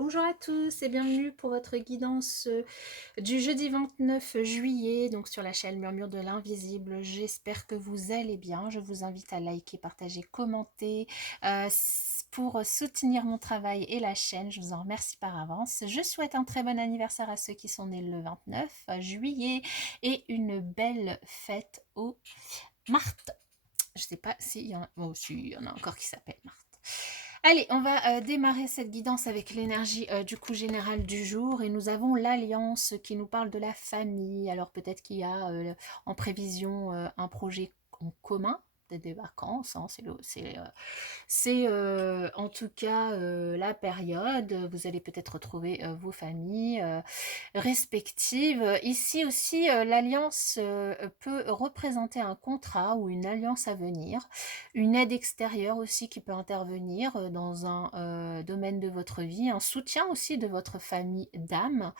Bonjour à tous et bienvenue pour votre guidance du jeudi 29 juillet, donc sur la chaîne Murmure de l'Invisible. J'espère que vous allez bien. Je vous invite à liker, partager, commenter pour soutenir mon travail et la chaîne. Je vous en remercie par avance. Je souhaite un très bon anniversaire à ceux qui sont nés le 29 juillet et une belle fête au Marthe. Je sais pas s'il y en a... Oh, si, il y en a encore qui s'appellent Marthe. Allez, on va démarrer cette guidance avec l'énergie du coup générale du jour et nous avons l'alliance qui nous parle de la famille. Alors peut-être qu'il y a en prévision un projet en commun, peut-être des vacances, hein, c'est en tout cas la période. Vous allez peut-être retrouver vos familles respectives. Ici aussi, l'alliance peut représenter un contrat ou une alliance à venir, une aide extérieure aussi qui peut intervenir dans un domaine de votre vie, un soutien aussi de votre famille d'âme.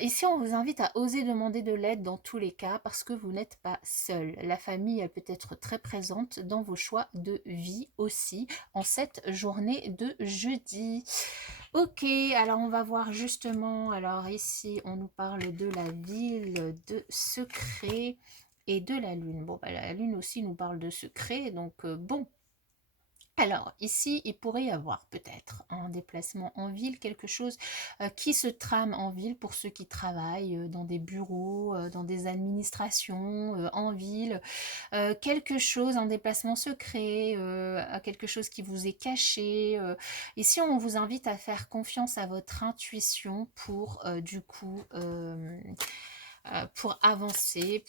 Ici, on vous invite à oser demander de l'aide dans tous les cas parce que vous n'êtes pas seul. La famille, elle peut être très présente dans vos choix de vie aussi en cette journée de jeudi. Ok, alors on va voir justement, alors ici on nous parle de la ville de secret et de la lune. Bon, bah, la lune aussi nous parle de secret, donc bon. Alors, ici, il pourrait y avoir peut-être un déplacement en ville, quelque chose qui se trame en ville pour ceux qui travaillent dans des bureaux, dans des administrations, en ville, quelque chose, un déplacement secret, quelque chose qui vous est caché. Ici, on vous invite à faire confiance à votre intuition pour avancer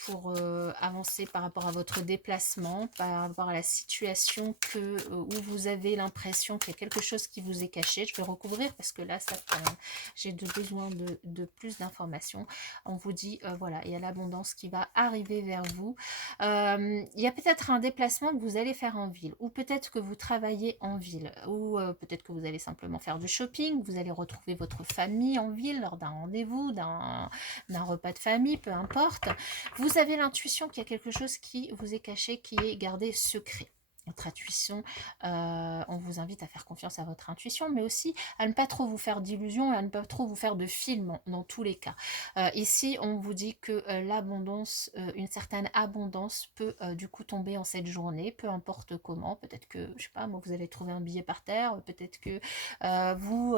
par rapport à votre déplacement, par rapport à la situation où vous avez l'impression qu'il y a quelque chose qui vous est caché. Je vais recouvrir parce que là, j'ai besoin de plus d'informations. On vous dit, voilà, il y a l'abondance qui va arriver vers vous. Il y a peut-être un déplacement que vous allez faire en ville, ou peut-être que vous travaillez en ville, ou peut-être que vous allez simplement faire du shopping, vous allez retrouver votre famille en ville lors d'un rendez-vous, d'un repas de famille, peu importe, vous avez l'intuition qu'il y a quelque chose qui vous est caché, qui est gardé secret. Votre intuition, on vous invite à faire confiance à votre intuition, mais aussi à ne pas trop vous faire d'illusions et à ne pas trop vous faire de films dans tous les cas. Ici, on vous dit que l'abondance, une certaine abondance peut du coup tomber en cette journée, peu importe comment. Peut-être que, je sais pas, moi, vous allez trouver un billet par terre, peut-être que vous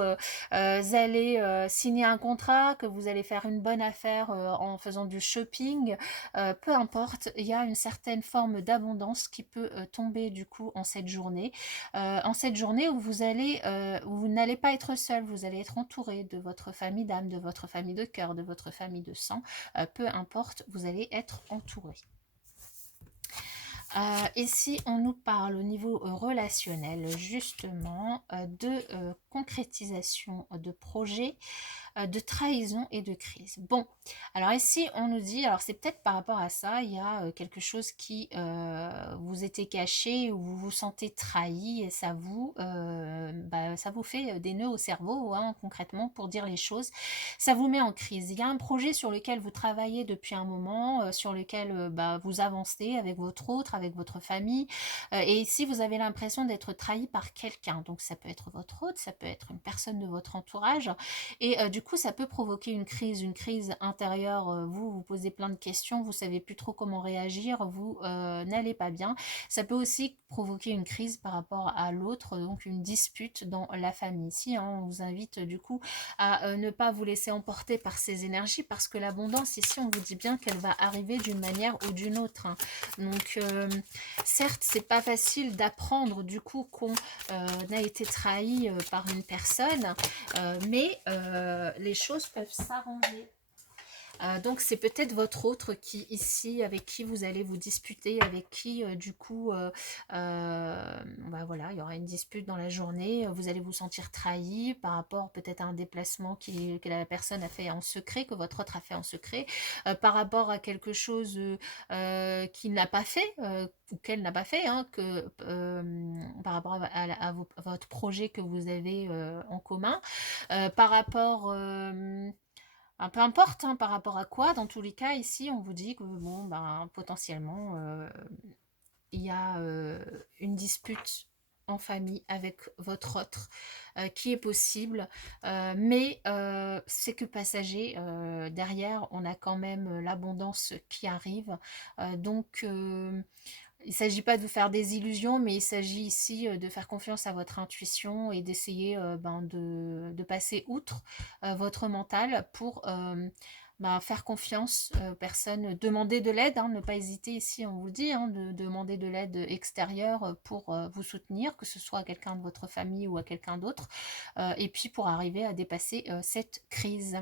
allez signer un contrat, que vous allez faire une bonne affaire en faisant du shopping, peu importe, il y a une certaine forme d'abondance qui peut tomber du coup en cette journée où vous n'allez pas être seul, vous allez être entouré de votre famille d'âme, de votre famille de cœur, de votre famille de sang, peu importe, vous allez être entouré. Ici, on nous parle au niveau relationnel, justement, de concrétisation de projets, de trahison et de crise. Bon, alors ici, on nous dit, alors c'est peut-être par rapport à ça, il y a quelque chose qui vous était caché, ou vous vous sentez trahi, et ça vous fait des nœuds au cerveau, hein, concrètement, pour dire les choses. Ça vous met en crise. Il y a un projet sur lequel vous travaillez depuis un moment, sur lequel vous avancez avec votre autre, avec votre famille, et ici, vous avez l'impression d'être trahi par quelqu'un. Donc, ça peut être votre hôte, ça peut être une personne de votre entourage, et du coup, ça peut provoquer une crise intérieure. Vous vous posez plein de questions, vous savez plus trop comment réagir, vous n'allez pas bien. Ça peut aussi provoquer une crise par rapport à l'autre, donc une dispute dans la famille. Ici, hein, on vous invite du coup à ne pas vous laisser emporter par ces énergies, parce que l'abondance, ici, on vous dit bien qu'elle va arriver d'une manière ou d'une autre, hein. Donc, certes, c'est pas facile d'apprendre du coup qu'on a été trahi par une personne, mais les choses peuvent s'arranger. Donc c'est peut-être votre autre qui ici, avec qui vous allez vous disputer, avec qui du coup voilà, il y aura une dispute dans la journée, vous allez vous sentir trahi par rapport peut-être à un déplacement que la personne a fait en secret, que votre autre a fait en secret, par rapport à quelque chose qu'il n'a pas fait, ou qu'elle n'a pas fait, hein, par rapport à votre projet que vous avez en commun, par rapport peu importe, hein, par rapport à quoi, dans tous les cas, ici, on vous dit que bon, potentiellement, il y a une dispute en famille avec votre autre qui est possible, mais c'est que passager. Derrière, on a quand même l'abondance qui arrive. Donc, il ne s'agit pas de vous faire des illusions, mais il s'agit ici de faire confiance à votre intuition et d'essayer de passer outre votre mental pour faire confiance aux personnes, demander de l'aide, hein, ne pas hésiter ici, on vous le dit, hein, de demander de l'aide extérieure pour vous soutenir, que ce soit à quelqu'un de votre famille ou à quelqu'un d'autre, et puis pour arriver à dépasser cette crise.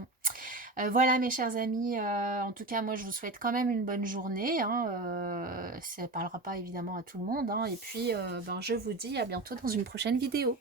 Voilà mes chers amis, en tout cas moi je vous souhaite quand même une bonne journée, hein, ça ne parlera pas évidemment à tout le monde, hein, et puis je vous dis à bientôt dans une prochaine vidéo.